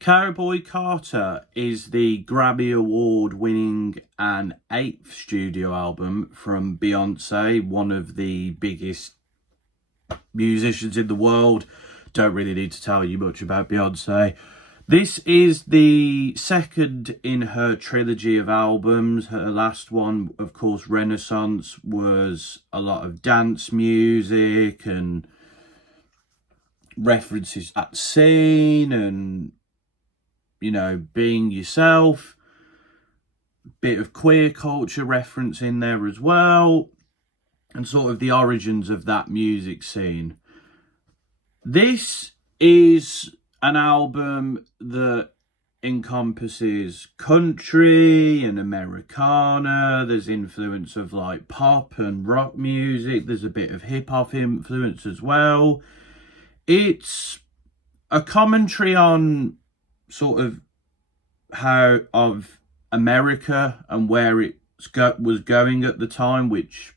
Cowboy Carter is the Grammy Award winning and 8th studio album from Beyoncé, one of the biggest musicians in the world. Don't really need to tell you much about Beyoncé. This is the second in her trilogy of albums. Her last one, of course, Renaissance, was a lot of dance music and references to that scene and, you know, being yourself. Bit of queer culture reference in there as well, and sort of the origins of that music scene. This is an album that encompasses country and Americana. There's influence of like pop and rock music. There's a bit of hip hop influence as well. It's a commentary on sort of how of America and where it was going at the time, which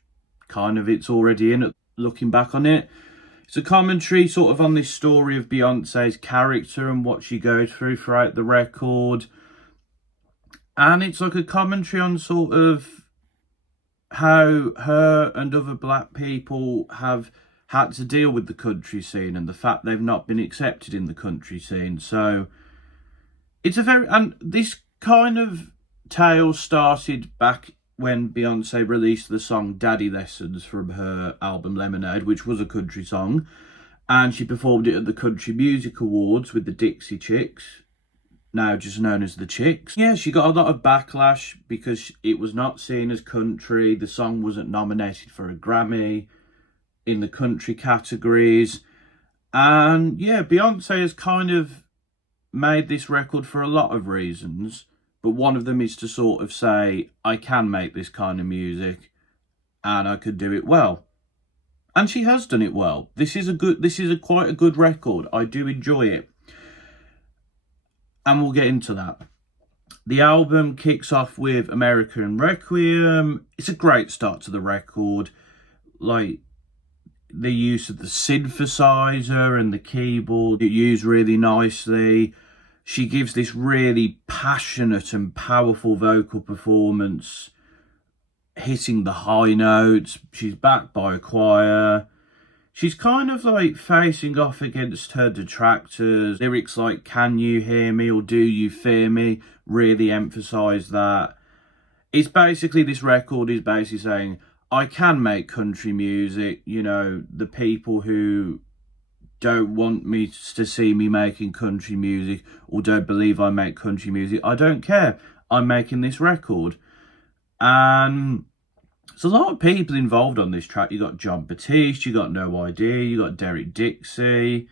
kind of it's already in looking back on it. It's a commentary sort of on this story of Beyonce's character and what she goes through throughout the record. And it's like a commentary on sort of how her and other black people have had to deal with the country scene and the fact they've not been accepted in the country scene. So it's a very, and this kind of tale started back when Beyonce released the song Daddy Lessons from her album Lemonade, which was a country song, and she performed it at the Country Music Awards with the Dixie Chicks, now just known as the Chicks. Yeah, she got a lot of backlash because it was not seen as country. The song wasn't nominated for a Grammy in the country categories. And yeah, Beyonce has kind of made this record for a lot of reasons, but one of them is to sort of say, I can make this kind of music and I could do it well. And she has done it well. This is quite a good record. I do enjoy it. And we'll get into that. The album kicks off with American Requiem. It's a great start to the record. Like, the use of the synthesizer and the keyboard, it used really nicely. She gives this really passionate and powerful vocal performance, hitting the high notes. She's backed by a choir. She's kind of like facing off against her detractors. Lyrics like "Can you hear me?" or "Do you fear me?" really emphasise that. It's basically, this record is basically saying, I can make country music. You know, the people who don't want me to see me making country music or don't believe I make country music, I don't care. I'm making this record. And there's a lot of people involved on this track. You got John Batiste, you got No Idea, you got Derek Dixie.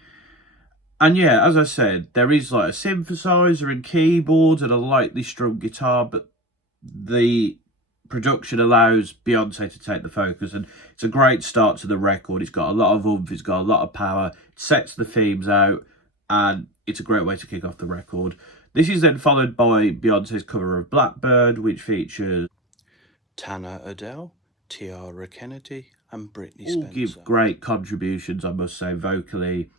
And yeah, as I said, there is like a synthesizer and keyboards and a lightly strummed guitar, but the production allows Beyonce to take the focus, and it's a great start to the record. It's got a lot of oomph, it's got a lot of power, it sets the themes out, and it's a great way to kick off the record. This is then followed by Beyonce's cover of Blackbird, which features Tana Adele, Tiara Kennedy and Britney all Spencer. give great contributions, I must say, vocally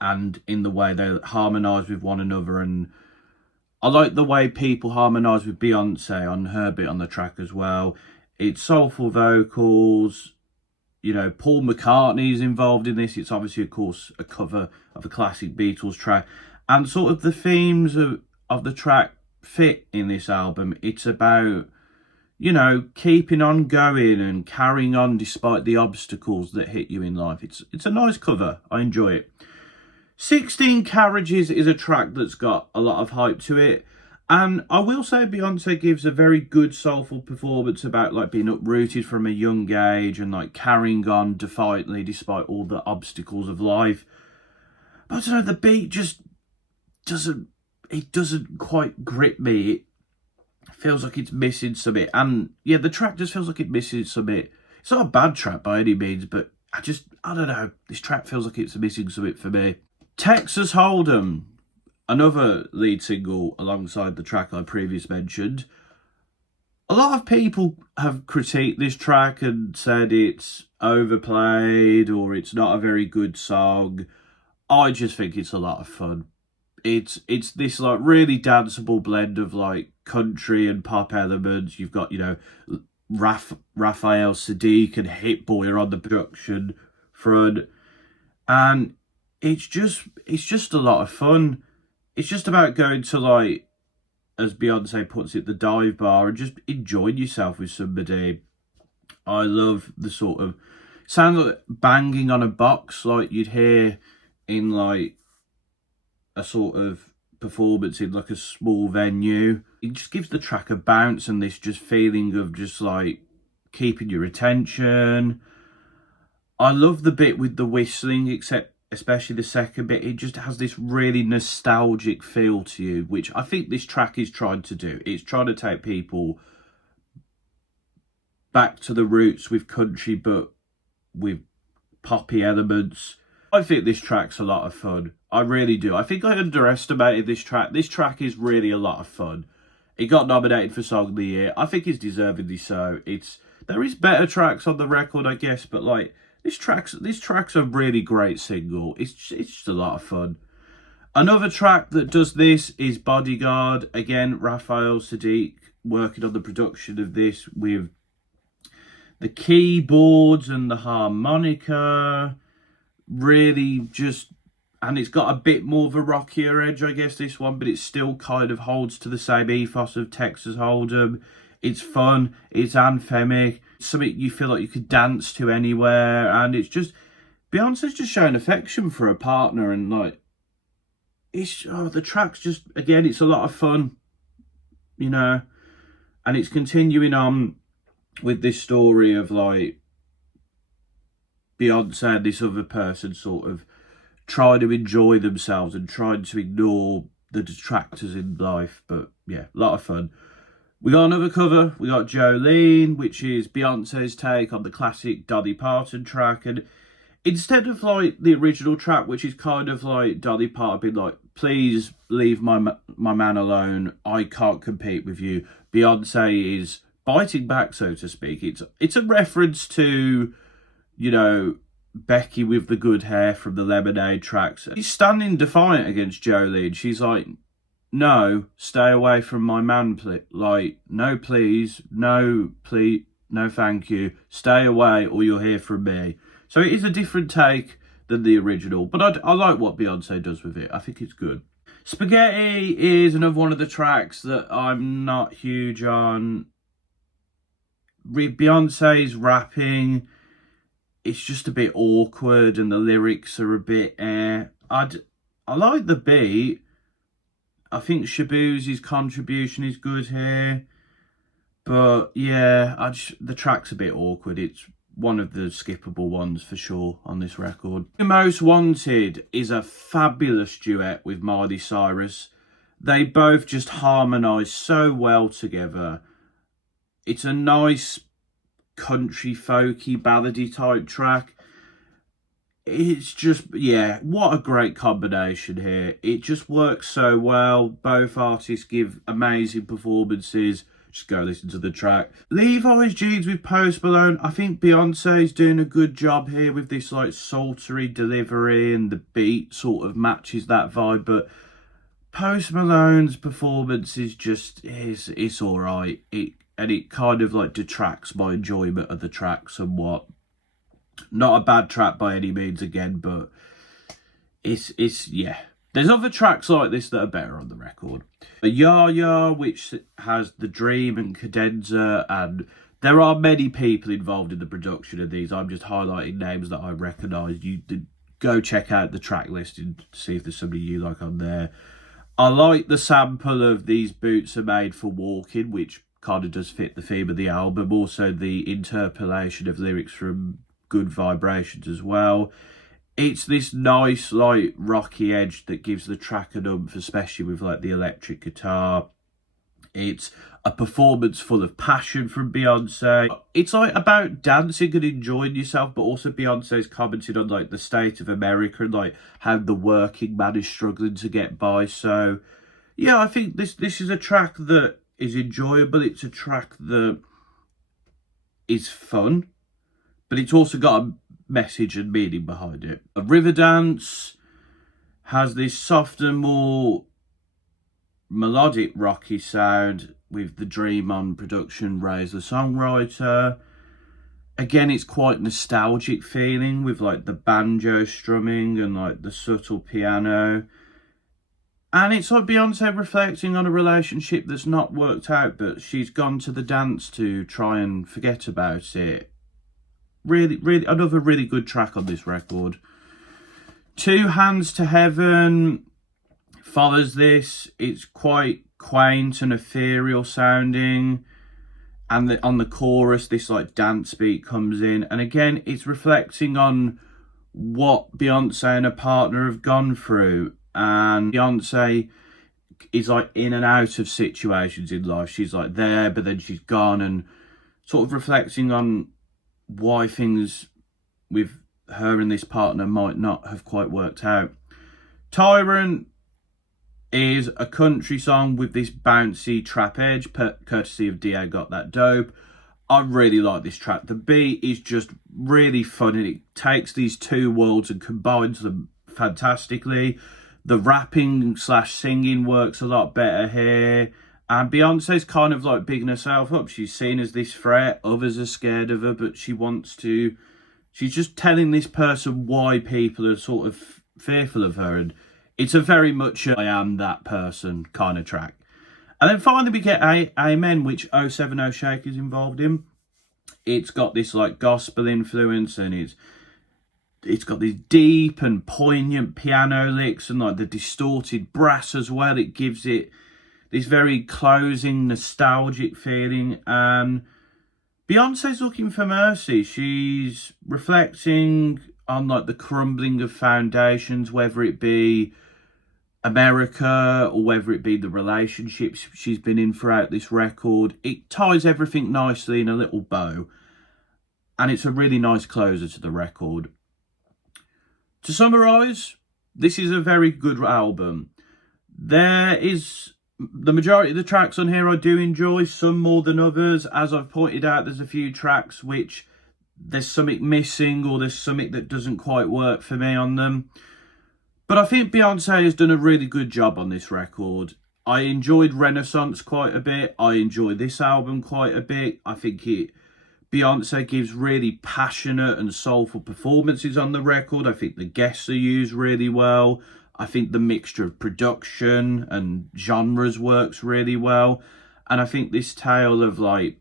and in the way they harmonise with one another. And I like the way people harmonise with Beyonce on her bit on the track as well. It's soulful vocals. You know, Paul McCartney is involved in this. It's obviously, of course, a cover of a classic Beatles track. And sort of the themes of the track fit in this album. It's about, you know, keeping on going and carrying on despite the obstacles that hit you in life. It's a nice cover. I enjoy it. 16 Carriages is a track that's got a lot of hype to it. And I will say Beyonce gives a very good soulful performance about like being uprooted from a young age and like carrying on defiantly despite all the obstacles of life. But I don't know, the beat just doesn't quite grip me. It feels like it's missing some bit. And yeah, the track just feels like it's missing some bit. It's not a bad track by any means, but I don't know. This track feels like it's missing some bit for me. Texas Hold'em, another lead single alongside the track I previously mentioned. A lot of people have critiqued this track and said it's overplayed or it's not a very good song. I just think it's a lot of fun. It's this like really danceable blend of like country and pop elements. You've got, you know, Raphael Sadiq and Hit Boy are on the production front, and it's just a lot of fun. It's just about going to, like, as Beyonce puts it, the dive bar, and just enjoying yourself with somebody. I love the sort of sounds like banging on a box like you'd hear in like a sort of performance in like a small venue. It just gives the track a bounce and this just feeling of just like keeping your attention. I love the bit with the whistling, except especially the second bit. It just has this really nostalgic feel to you, which I think this track is trying to do. It's trying to take people back to the roots with country, but with poppy elements. I think this track's a lot of fun. I really do. I think I underestimated this track. This track is really a lot of fun. It got nominated for Song of the Year. I think it's deservedly so. There is better tracks on the record, I guess, but like this track's a really great single. It's just a lot of fun. Another track that does this is Bodyguard. Again, Raphael Sadiq working on the production of this with the keyboards and the harmonica. Really just, and it's got a bit more of a rockier edge, I guess, this one, but it still kind of holds to the same ethos of Texas Hold'em. It's fun, it's anthemic, something you feel like you could dance to anywhere, and it's just, Beyonce's just showing affection for her partner, and like, the track's just, again, it's a lot of fun, you know, and it's continuing on with this story of like Beyonce and this other person sort of trying to enjoy themselves and trying to ignore the detractors in life. But yeah, a lot of fun. We got another cover. We got Jolene, which is Beyonce's take on the classic Dolly Parton track. And instead of like the original track, which is kind of like Dolly Parton being like, please leave my man alone, I can't compete with you, Beyonce is biting back, so to speak. It's a reference to, you know, Becky with the good hair from the Lemonade tracks. She's standing defiant against Jolene. She's like, no, stay away from my man, please. Like, no, please, no, please, no, thank you. Stay away or you'll hear from me. So it is a different take than the original, but I like what Beyonce does with it. I think it's good. Spaghetti is another one of the tracks that I'm not huge on. Beyonce's rapping, it's just a bit awkward and the lyrics are a bit I like the beat. I think Shabuzi's contribution is good here, but yeah, the track's a bit awkward. It's one of the skippable ones for sure on this record. Most Wanted is a fabulous duet with Miley Cyrus. They both just harmonise so well together. It's a nice country folky ballady type track. It's just, yeah, what a great combination here. It just works so well. Both artists give amazing performances. Just go listen to the track. Levi's Jeans with Post Malone. I think Beyonce's doing a good job here with this like sultry delivery, and the beat sort of matches that vibe, but Post Malone's performance is just, it's alright. It kind of like detracts my enjoyment of the track somewhat. Not a bad track by any means again, but it's yeah. There's other tracks like this that are better on the record. Yaya, which has The Dream and Cadenza, and there are many people involved in the production of these. I'm just highlighting names that I recognise. You go check out the track list and see if there's somebody you like on there. I like the sample of These Boots Are Made for Walking, which kind of does fit the theme of the album. Also the interpolation of lyrics from Good Vibrations as well. It's this nice, like, rocky edge that gives the track an oomph, especially with, like, the electric guitar. It's a performance full of passion from Beyonce. It's, like, about dancing and enjoying yourself, but also Beyonce's commented on, like, the state of America and, like, how the working man is struggling to get by. So, yeah, I think this is a track that is enjoyable. It's a track that is fun, but it's also got a message and meaning behind it. A Riverdance has this softer, more melodic rocky sound with the Dream On production, Ray's the songwriter. Again, it's quite nostalgic feeling with like the banjo strumming and like the subtle piano. And it's like Beyonce reflecting on a relationship that's not worked out, but she's gone to the dance to try and forget about it. Really, really, another really good track on this record. Two Hands to Heaven follows this. It's quite quaint and ethereal sounding. And on the chorus, this like dance beat comes in. And again, it's reflecting on what Beyonce and her partner have gone through. And Beyonce is like in and out of situations in life. She's like there, but then she's gone, and sort of reflecting on why things with her and this partner might not have quite worked out. Tyrant is a country song with this bouncy trap edge, courtesy of DA Got That Dope. I really like this track. The beat is just really fun, and it takes these two worlds and combines them fantastically. The rapping / singing works a lot better here. And Beyonce's kind of like bigging herself up. She's seen as this threat. Others are scared of her, but she wants to... She's just telling this person why people are sort of fearful of her. And it's a very much I am that person kind of track. And then finally we get Amen, which 070 Shake is involved in. It's got this like gospel influence, and it's got these deep and poignant piano licks and like the distorted brass as well. It gives it this very closing, nostalgic feeling. And Beyonce's looking for mercy. She's reflecting on like the crumbling of foundations, whether it be America or whether it be the relationships she's been in throughout this record. It ties everything nicely in a little bow, and it's a really nice closer to the record. To summarise, this is a very good album. There is the majority of the tracks on here I do enjoy, some more than others. As I've pointed out, there's a few tracks which there's something missing, or there's something that doesn't quite work for me on them. But I think Beyonce has done a really good job on this record. I enjoyed Renaissance quite a bit. I enjoy this album quite a bit. I think Beyonce gives really passionate and soulful performances on the record. I think the guests are used really well. I think the mixture of production and genres works really well. And I think this tale of like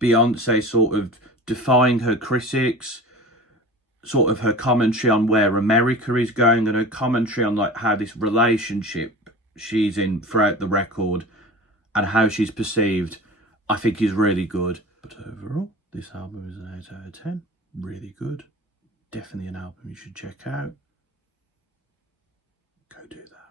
Beyonce sort of defying her critics, sort of her commentary on where America is going, and her commentary on like how this relationship she's in throughout the record and how she's perceived, I think is really good. But overall, this album is an 8 out of 10. Really good. Definitely an album you should check out. Go do that.